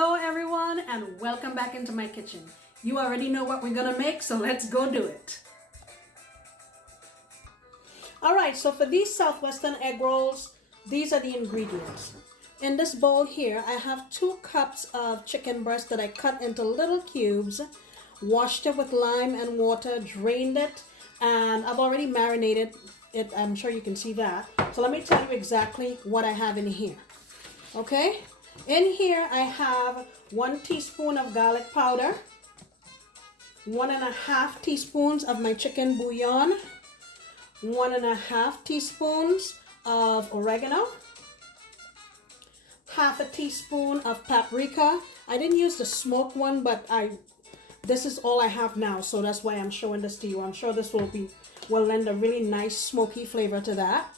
Hello everyone and welcome back into my kitchen. You already know what we're gonna make, so let's go do it. Alright, so for these Southwestern egg rolls, these are the ingredients. In this bowl here, I have 2 cups of chicken breast that I cut into little cubes, washed it with lime and water, drained it, and I've already marinated it. I'm sure you can see that. So let me tell you exactly what I have in here. Okay? In here, I have 1 teaspoon of garlic powder, 1.5 teaspoons of my chicken bouillon, 1.5 teaspoons of oregano, 1/2 teaspoon of paprika. I didn't use the smoked one, but this is all I have now, so that's why I'm showing this to you. I'm sure this will lend a really nice smoky flavor to that.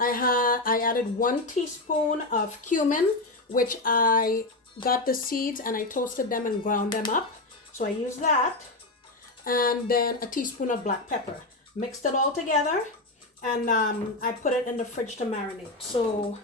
I added 1 teaspoon of cumin, which I got the seeds and I toasted them and ground them up. So I used that. And then a teaspoon of black pepper. Mixed it all together and I put it in the fridge to marinate. So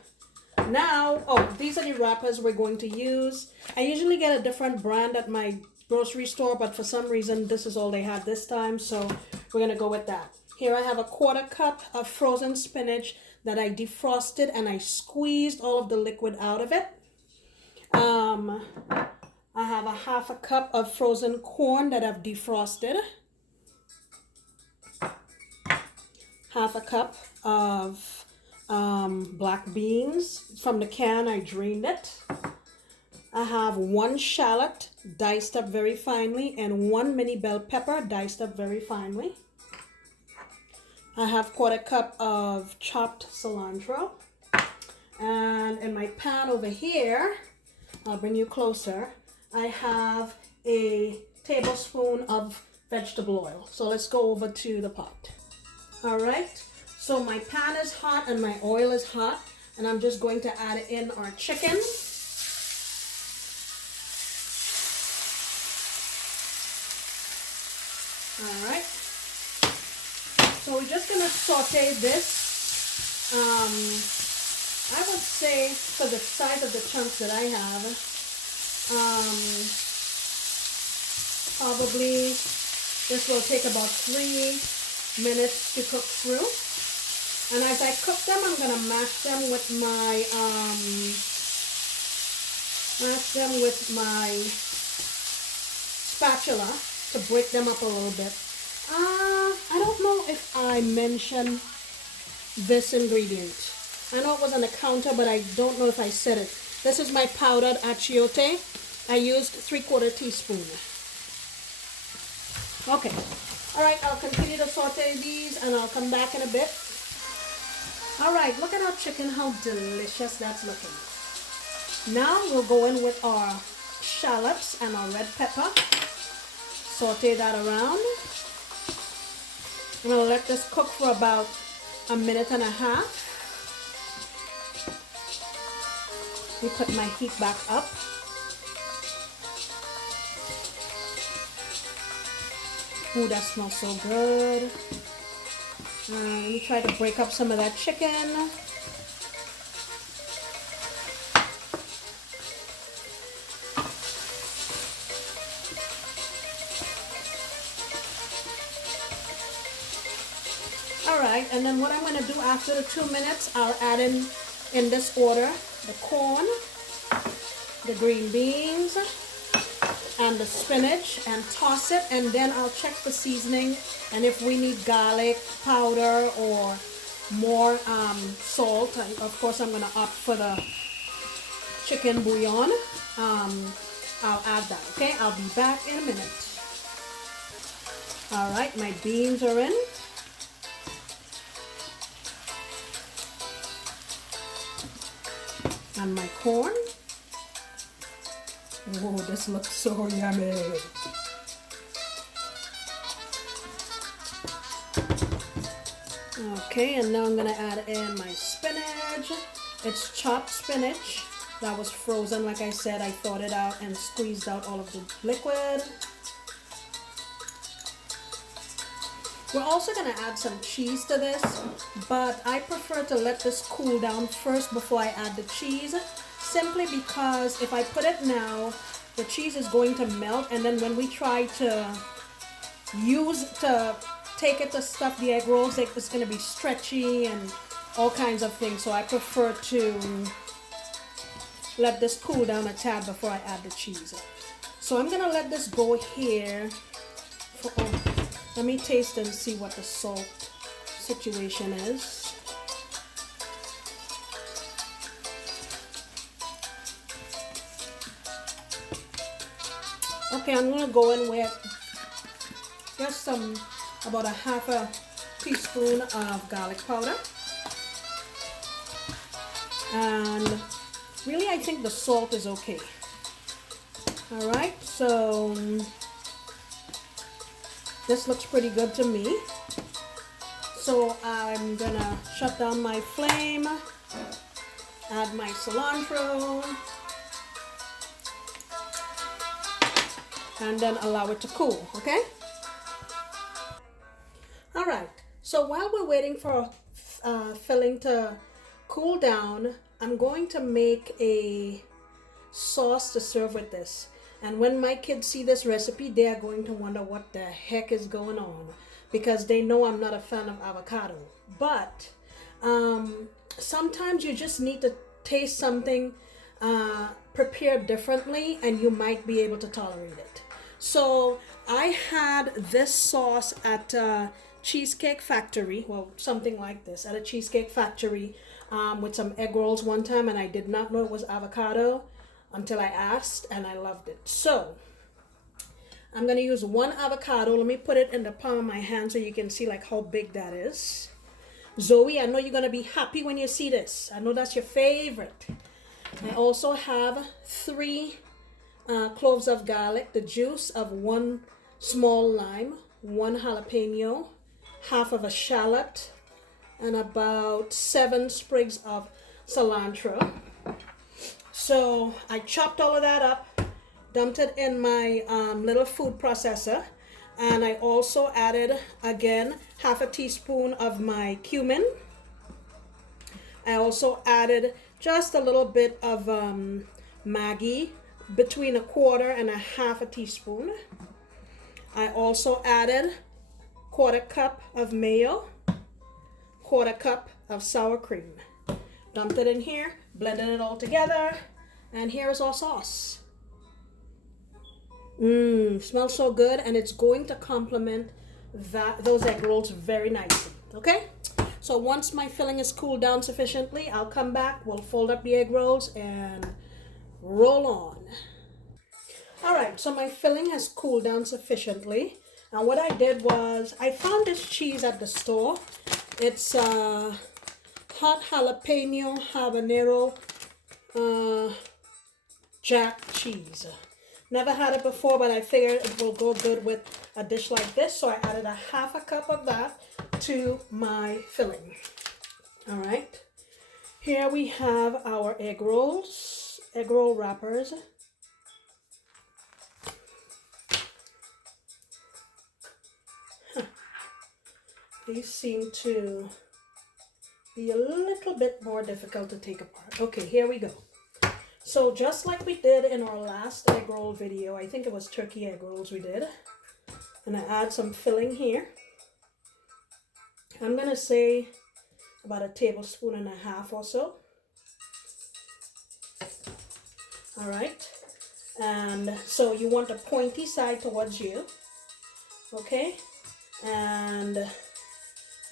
now, these are the wrappers we're going to use. I usually get a different brand at my grocery store, but for some reason this is all they have this time, so we're gonna go with that. Here I have a 1/4 cup of frozen spinach that I defrosted and I squeezed all of the liquid out of it. I have a 1/2 cup of frozen corn that I've defrosted. 1/2 cup of black beans from the can. I drained it. I have 1 shallot diced up very finely and 1 mini bell pepper diced up very finely. I have 1/4 cup of chopped cilantro. And in my pan over here, I'll bring you closer, I have a tablespoon of vegetable oil. So let's go over to the pot. All right, so my pan is hot and my oil is hot, and I'm just going to add in our chicken. All right, so we're just gonna saute this. I would say for the size of the chunks that I have, probably this will take about 3 minutes to cook through. And as I cook them, I'm gonna mash them with my spatula to break them up a little bit. I don't know if I mentioned this ingredient. I know it was on the counter, but I don't know if I said it. This is my powdered achiote. I used 3/4 teaspoon. Okay. All right, I'll continue to saute these and I'll come back in a bit. All right, look at our chicken, how delicious that's looking. Now we'll go in with our shallots and our red pepper. Saute that around. I'm gonna let this cook for about 1.5 minutes. We put my heat back up. Ooh, that smells so good. Let me try to break up some of that chicken. Alright, and then what I'm going to do after the 2 minutes, I'll add in this order, the corn, the green beans, and the spinach, and toss it, and then I'll check the seasoning, and if we need garlic powder or more salt, of course I'm going to opt for the chicken bouillon. I'll add that, okay? I'll be back in a minute. Alright, my beans are in. And my corn. Oh, this looks so yummy. Okay, and now I'm gonna add in my spinach. It's chopped spinach that was frozen. Like I said, I thawed it out and squeezed out all of the liquid. We're also going to add some cheese to this, but I prefer to let this cool down first before I add the cheese. simply because if I put it now, the cheese is going to melt, and then when we try to take it to stuff the egg rolls, it's going to be stretchy and all kinds of things. So I prefer to let this cool down a tad before I add the cheese. So I'm going to let this go here. Let me taste and see what the salt situation is. Okay, I'm going to go in with just about a half a teaspoon of garlic powder. And really, I think the salt is okay. All right, so this looks pretty good to me. So I'm gonna shut down my flame, add my cilantro, and then allow it to cool, okay? All right, so while we're waiting for filling to cool down, I'm going to make a sauce to serve with this. And when my kids see this recipe, they are going to wonder what the heck is going on, because they know I'm not a fan of avocado. But sometimes you just need to taste something prepared differently, and you might be able to tolerate it. So I had this sauce at Cheesecake Factory, well, something like this, at a Cheesecake Factory with some egg rolls one time, and I did not know it was avocado until I asked, and I loved it. So I'm gonna use one avocado. Let me put it in the palm of my hand so you can see like how big that is. Zoe, I know you're gonna be happy when you see this. I know that's your favorite. I also have 3 cloves of garlic, the juice of 1 small lime, 1 jalapeno, half of a shallot, and about 7 sprigs of cilantro. So I chopped all of that up, dumped it in my little food processor, and I also added again half a teaspoon of my cumin. I also added just a little bit of Maggi, between a quarter and a half a teaspoon. I also added 1/4 cup of mayo, 1/4 cup of sour cream. Dumped it in here, blended it all together, and here is our sauce. Smells so good, and it's going to complement those egg rolls very nicely. Okay, so once my filling is cooled down sufficiently, I'll come back, we'll fold up the egg rolls and roll on. All right, so my filling has cooled down sufficiently. Now what I did was, I found this cheese at the store. It's hot jalapeno habanero jack cheese. Never had it before, but I figured it will go good with a dish like this, so I added a half a cup of that to my filling. All right, here we have our egg rolls, egg roll wrappers. These seem to be a little bit more difficult to take apart. Okay, here we go. So just like we did in our last egg roll video, I think it was turkey egg rolls we did. And I add some filling here. I'm gonna say about 1.5 tablespoons or so. All right. And so you want a pointy side towards you. Okay. And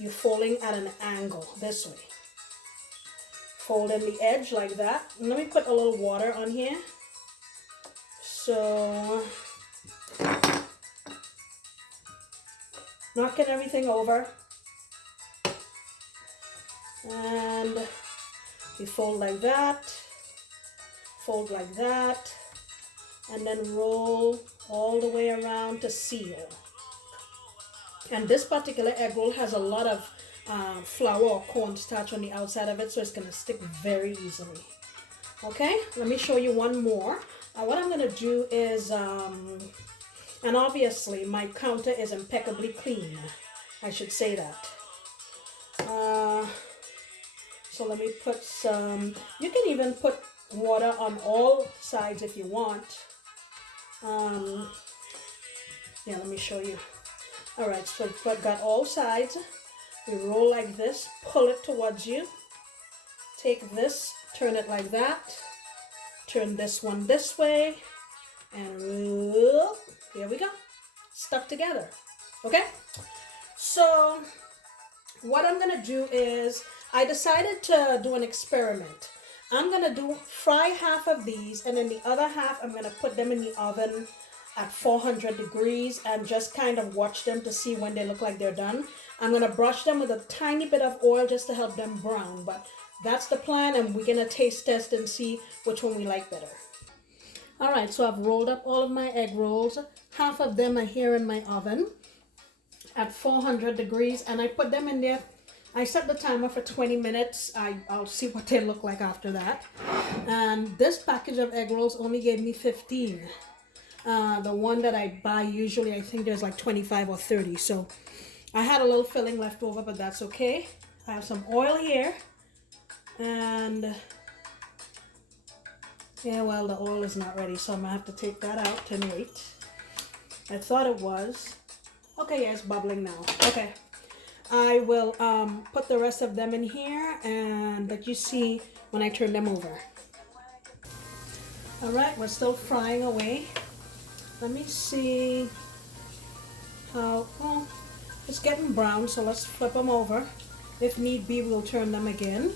you're folding at an angle this way. Fold in the edge like that. And let me put a little water on here. So, knocking everything over. And you fold like that. Fold like that. And then roll all the way around to seal. And this particular egg roll has a lot of flour or cornstarch on the outside of it, so it's going to stick very easily. Okay, let me show you one more. What I'm going to do is, and obviously my counter is impeccably clean. I should say that. So let me put some, you can even put water on all sides if you want. Yeah, let me show you. All right, so I've got all sides. You roll like this, pull it towards you. Take this, turn it like that. Turn this one this way. And here we go. Stuck together. Okay? So what I'm going to do is I decided to do an experiment. I'm going to fry half of these, and then the other half I'm going to put them in the oven at 400 degrees and just kind of watch them to see when they look like they're done. I'm going to brush them with a tiny bit of oil just to help them brown, but that's the plan, and we're going to taste test and see which one we like better. All right, so I've rolled up all of my egg rolls. Half of them are here in my oven at 400 degrees, and I put them in there. I set the timer for 20 minutes. I'll see what they look like after that. And this package of egg rolls only gave me 15. The one that I buy usually, I think there's like 25 or 30. So I had a little filling left over, but that's okay. I have some oil here. And yeah, well, the oil is not ready, so I'm gonna have to take that out and wait. I thought it was. Okay, yeah, it's bubbling now. Okay. I will put the rest of them in here and let you see when I turn them over. All right, we're still frying away. Let me see how, well, it's getting brown, so let's flip them over. If need be, we'll turn them again.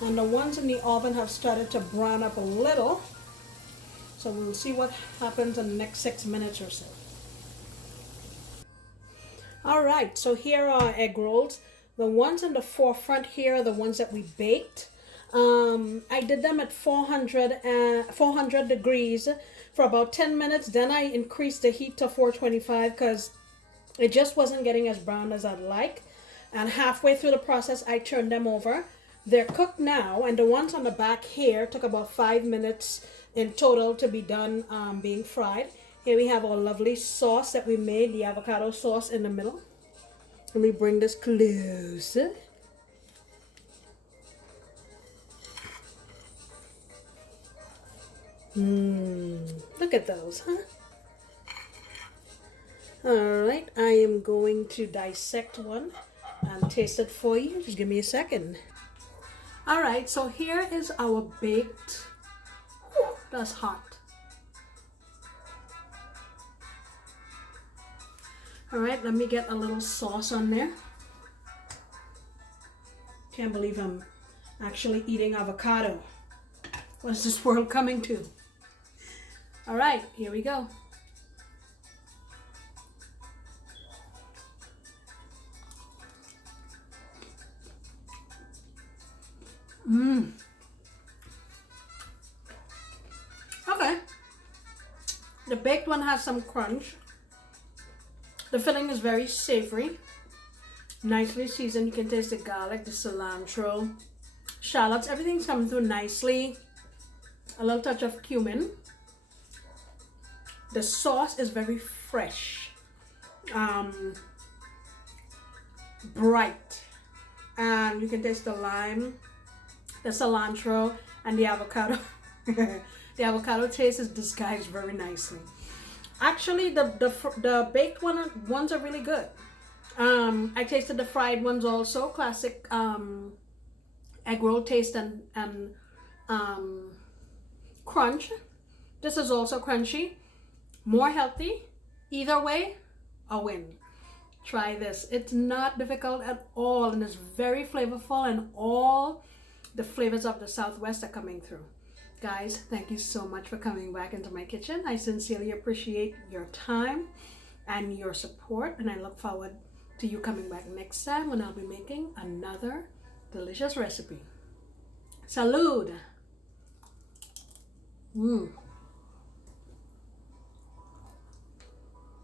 And the ones in the oven have started to brown up a little. So we'll see what happens in the next 6 minutes or so. All right, so here are our egg rolls. The ones in the forefront here are the ones that we baked. I did them at 400 degrees for about 10 minutes. Then I increased the heat to 425 because it just wasn't getting as brown as I'd like. And halfway through the process, I turned them over. They're cooked now, and the ones on the back here took about 5 minutes in total to be done being fried. Here we have our lovely sauce that we made, the avocado sauce in the middle. Let me bring this closer. Look at those, huh? All right, I am going to dissect one and taste it for you. Just give me a second. All right, so here is our baked, whew, that's hot. All right, let me get a little sauce on there. Can't believe I'm actually eating avocado. What is this world coming to? All right, here we go. Okay. The baked one has some crunch. The filling is very savory, nicely seasoned. You can taste the garlic, the cilantro, shallots. Everything's coming through nicely. A little touch of cumin. The sauce is very fresh, bright, and you can taste the lime, the cilantro, and the avocado. The avocado taste is disguised very nicely. Actually, the baked ones are really good. I tasted the fried ones also. Classic egg roll taste and crunch. This is also crunchy. More healthy. Either way, a win. Try this. It's not difficult at all, and it's very flavorful, and all the flavors of the Southwest are coming through. Guys, thank you so much for coming back into my kitchen. I sincerely appreciate your time and your support, and I look forward to you coming back next time when I'll be making another delicious recipe. Salud!